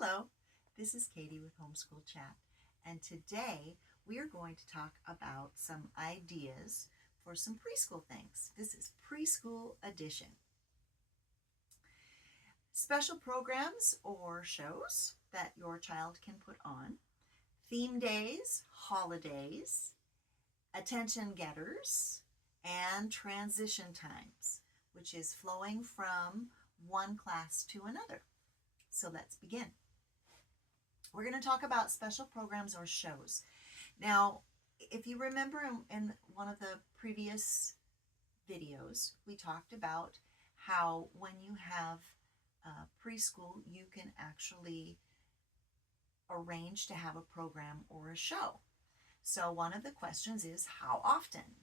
Hello, this is Katie with Homeschool Chat, and today we are going to talk about some ideas for some preschool things. This is Preschool Edition. Special programs or shows that your child can put on, theme days, holidays, attention getters, and transition times, which is flowing from one class to another. So let's begin. We're going to talk about special programs or shows. Now, if you remember in one of the previous videos, we talked about how when you have preschool, you can actually arrange to have a program or a show. So one of the questions is how often?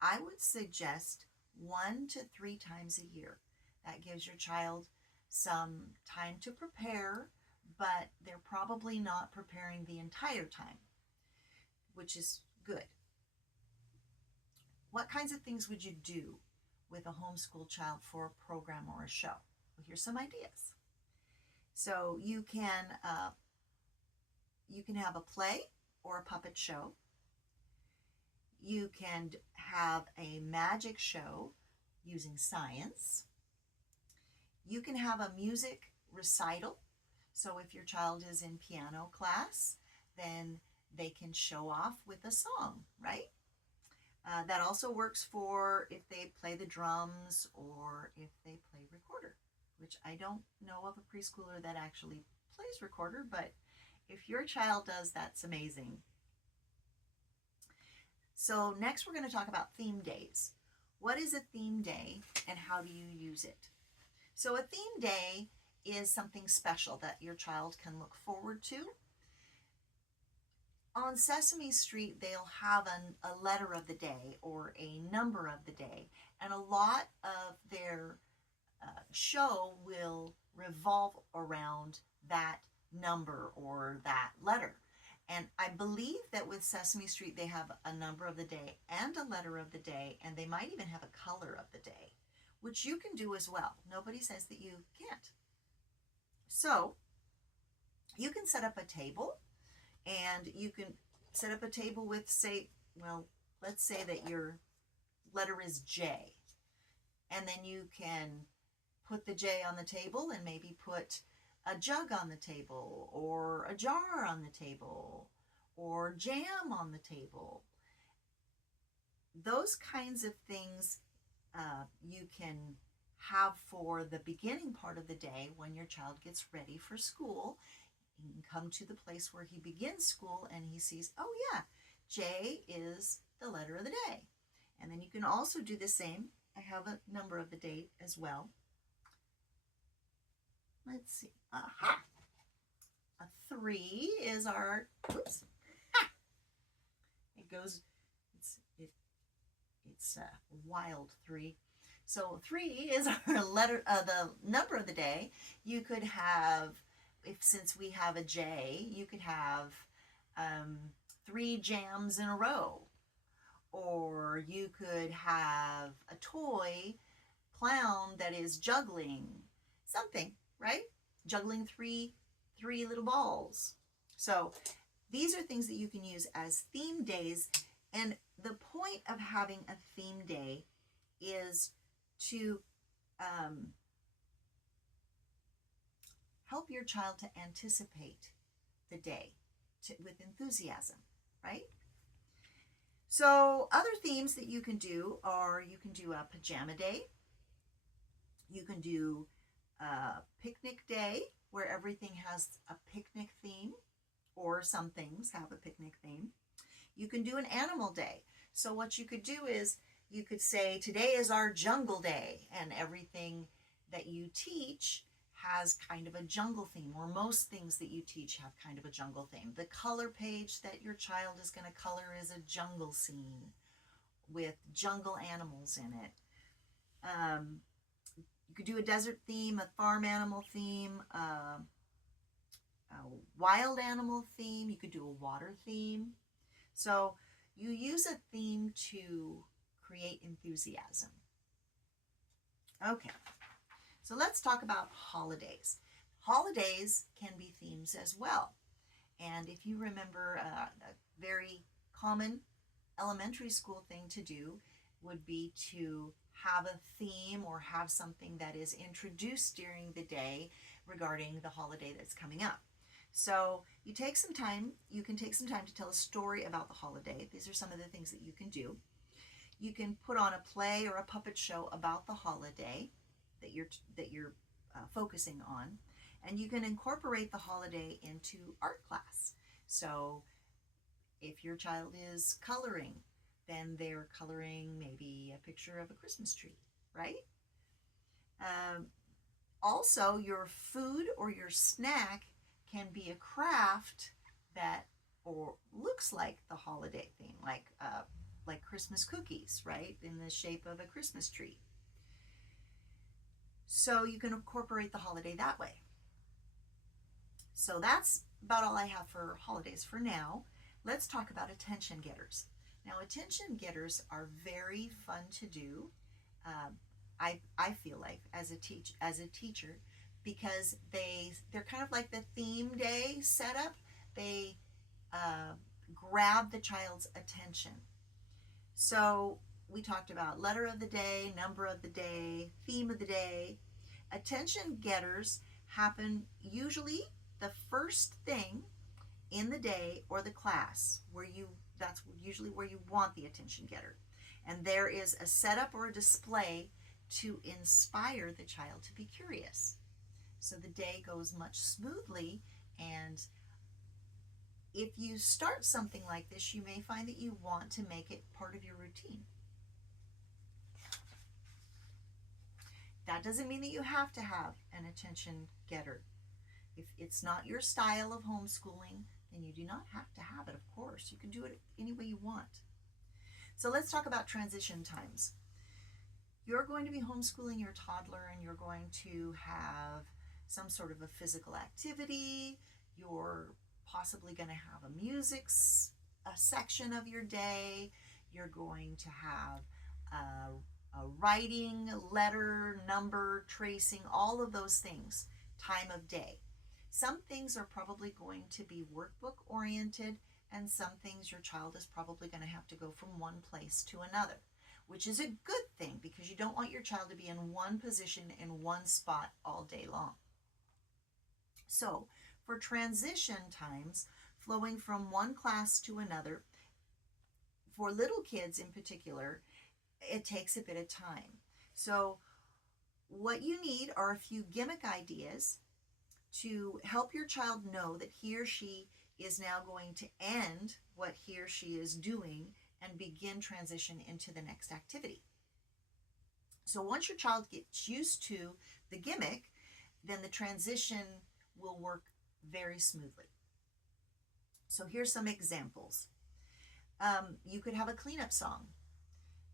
I would suggest 1 to 3 times a year. That gives your child some time to prepare, but they're probably not preparing the entire time, which is good. What kinds of things would you do with a homeschool child for a program or a show? Well, here's some ideas. So you can have a play or a puppet show. You can have a magic show using science. You can have a music recital. So if your child is in piano class, then they can show off with a song, right? That also works for if they play the drums or if they play recorder, which I don't know of a preschooler that actually plays recorder, but if your child does, that's amazing. So next we're going to talk about theme days. What is a theme day and how do you use it? So a theme day is something special that your child can look forward to. On Sesame Street, they'll have a letter of the day or a number of the day, and a lot of their show will revolve around that number or that letter. And I believe that with Sesame Street, they have a number of the day and a letter of the day, and they might even have a color of the day, which you can do as well. Nobody says that you can't. So you can set up a table, and you can set up a table with, let's say that your letter is J, and then you can put the J on the table and maybe put a jug on the table or a jar on the table or jam on the table. Those kinds of things you can have for the beginning part of the day when your child gets ready for school. You can come to the place where he begins school and he sees, oh yeah, J is the letter of the day. And then you can also do the same. I have a number of the day as well. Let's see. Aha! A 3 is our, whoops. Ha! It goes, it's a wild 3. So 3 is our letter, the number of the day. You could have, since we have a J, you could have 3 jams in a row. Or you could have a toy clown that is juggling something, right? Juggling three little balls. So these are things that you can use as theme days. And the point of having a theme day is to help your child to anticipate the day with enthusiasm, right? So other themes that you can do are you can do a pajama day. You can do a picnic day where everything has a picnic theme, or some things have a picnic theme. You can do an animal day. So what you could do is you could say, today is our jungle day, and everything that you teach has kind of a jungle theme, or most things that you teach have kind of a jungle theme. The color page that your child is going to color is a jungle scene with jungle animals in it. You could do a desert theme, a farm animal theme, a wild animal theme. You could do a water theme. So you use a theme to create enthusiasm. Okay, so let's talk about holidays. Holidays can be themed themes as well. And if you remember, a very common elementary school thing to do would be to have a theme or have something that is introduced during the day regarding the holiday that's coming up. So you can take some time to tell a story about the holiday. These are some of the things that you can do. You can put on a play or a puppet show about the holiday that you're focusing on, and you can incorporate the holiday into art class. So if your child is coloring, then they're coloring maybe a picture of a Christmas tree, right? Also, your food or your snack can be a craft that or looks like the holiday theme, like Christmas cookies, right, in the shape of a Christmas tree. So you can incorporate the holiday that way. So that's about all I have for holidays for now. Let's talk about attention getters. Now, attention getters are very fun to do. I feel like as a teacher, because they're kind of like the theme day setup. They grab the child's attention. So we talked about letter of the day, number of the day, theme of the day. Attention getters happen usually the first thing in the day or the class that's usually where you want the attention getter. And there is a setup or a display to inspire the child to be curious. So the day goes much smoothly, and if you start something like this, you may find that you want to make it part of your routine. That doesn't mean that you have to have an attention getter. If it's not your style of homeschooling, then you do not have to have it, of course. You can do it any way you want. So let's talk about transition times. You're going to be homeschooling your toddler, and you're going to have some sort of a physical activity. You're possibly going to have a music section of your day. You're going to have a writing, letter, number, tracing, all of those things, time of day. Some things are probably going to be workbook oriented, and some things your child is probably going to have to go from one place to another, which is a good thing because you don't want your child to be in one position in one spot all day long. So for transition times, flowing from one class to another, for little kids in particular, it takes a bit of time. So what you need are a few gimmick ideas to help your child know that he or she is now going to end what he or she is doing and begin transition into the next activity. So once your child gets used to the gimmick, then the transition will work very smoothly. So here's some examples. You could have a cleanup song.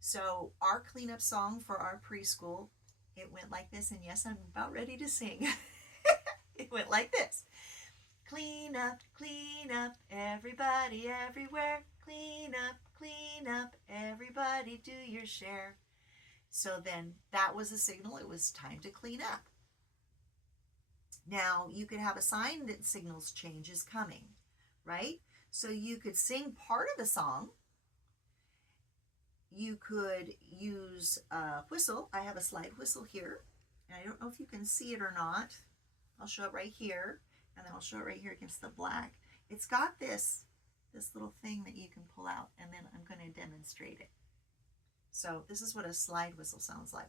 So our cleanup song for our preschool, it went like this, and yes, I'm about ready to sing. It went like this. Clean up, everybody everywhere. Clean up, everybody do your share. So then that was a signal it was time to clean up. Now you could have a sign that signals change is coming, right? So you could sing part of the song. You could use a whistle. I have a slide whistle here, and I don't know if you can see it or not. I'll show it right here, and then I'll show it right here against the black. It's got this little thing that you can pull out, and then I'm going to demonstrate it. So this is what a slide whistle sounds like.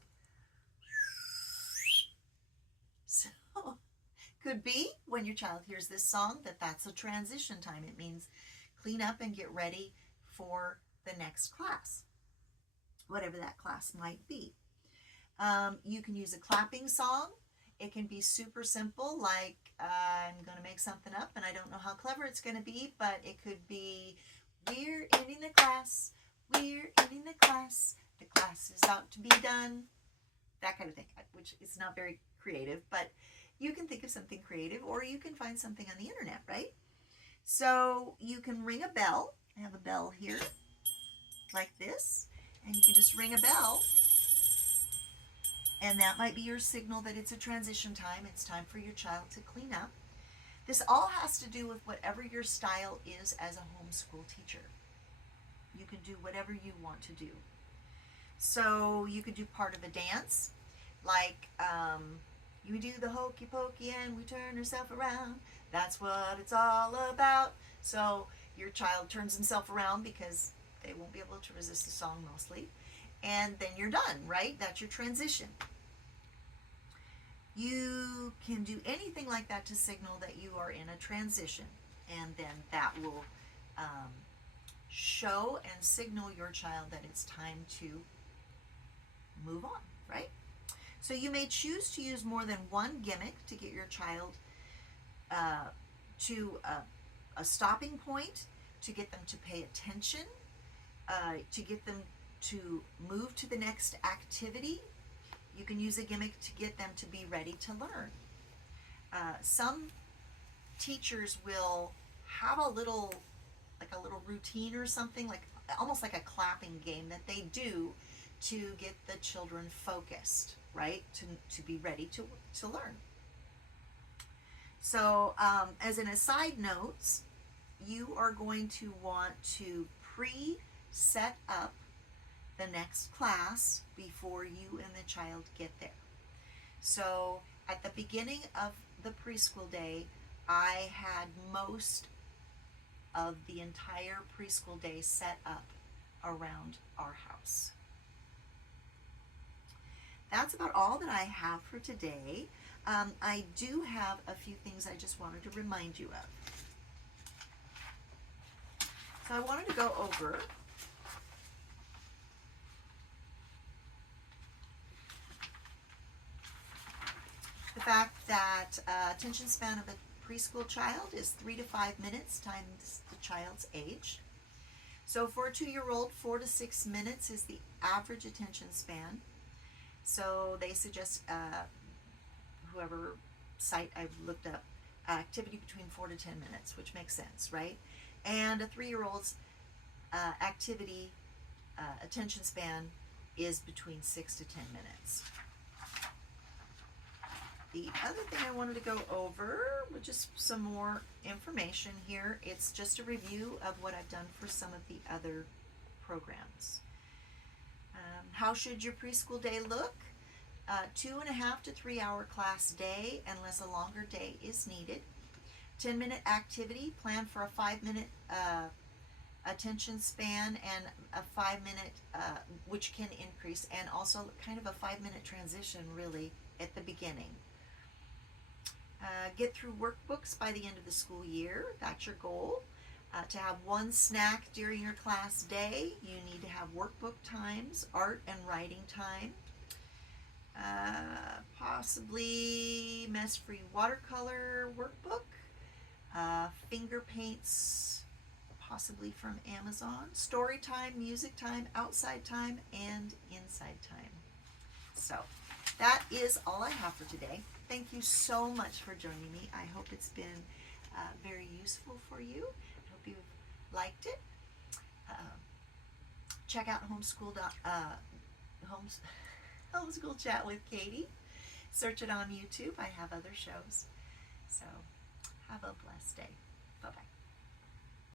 So could be when your child hears this song that's a transition time. It means clean up and get ready for the next class, whatever that class might be. You can use a clapping song. It can be super simple, like I'm going to make something up and I don't know how clever it's going to be, but it could be, we're ending the class, we're ending the class is about to be done, that kind of thing, which is not very creative, but you can think of something creative, or you can find something on the internet, right? So you can ring a bell. I have a bell here, like this, and you can just ring a bell. And that might be your signal that it's a transition time. It's time for your child to clean up. This all has to do with whatever your style is as a homeschool teacher. You can do whatever you want to do. So you could do part of a dance, like you do the hokey pokey and we turn ourselves around. That's what it's all about. So your child turns himself around because they won't be able to resist the song mostly. And then you're done, right? That's your transition. You can do anything like that to signal that you are in a transition. And then that will show and signal your child that it's time to move on, right? So you may choose to use more than one gimmick to get your child to a stopping point, to get them to pay attention, to get them to move to the next activity. You can use a gimmick to get them to be ready to learn. Some teachers will have a little routine or something, like almost like a clapping game that they do to get the children focused, right? To be ready to learn. So as an aside notes, you are going to want to pre-set up the next class before you and the child get there. So at the beginning of the preschool day, I had most of the entire preschool day set up around our house. That's about all that I have for today. I do have a few things I just wanted to remind you of. So I wanted to go over the fact that attention span of a preschool child is 3 to 5 minutes times the child's age. So for a 2-year-old, 4 to 6 minutes is the average attention span. So they suggest, whoever site I've looked up, activity between 4 to 10 minutes, which makes sense, right? And a 3-year-old's activity attention span is between 6 to 10 minutes. The other thing I wanted to go over was just some more information here. It's just a review of what I've done for some of the other programs. How should your preschool day look? 2.5 to 3 hour class day, unless a longer day is needed. 10-minute activity, plan for a 5-minute attention span and a 5-minute, which can increase, and also kind of a 5-minute transition really at the beginning. Get through workbooks by the end of the school year. That's your goal. To have one snack during your class day, you need to have workbook times, art and writing time. Possibly mess-free watercolor workbook. Finger paints, possibly from Amazon. Story time, music time, outside time, and inside time. So that is all I have for today. Thank you so much for joining me. I hope it's been very useful for you. I hope you've liked it. Check out Homeschool Chat with Katie. Search it on YouTube. I have other shows. So have a blessed day. Bye-bye.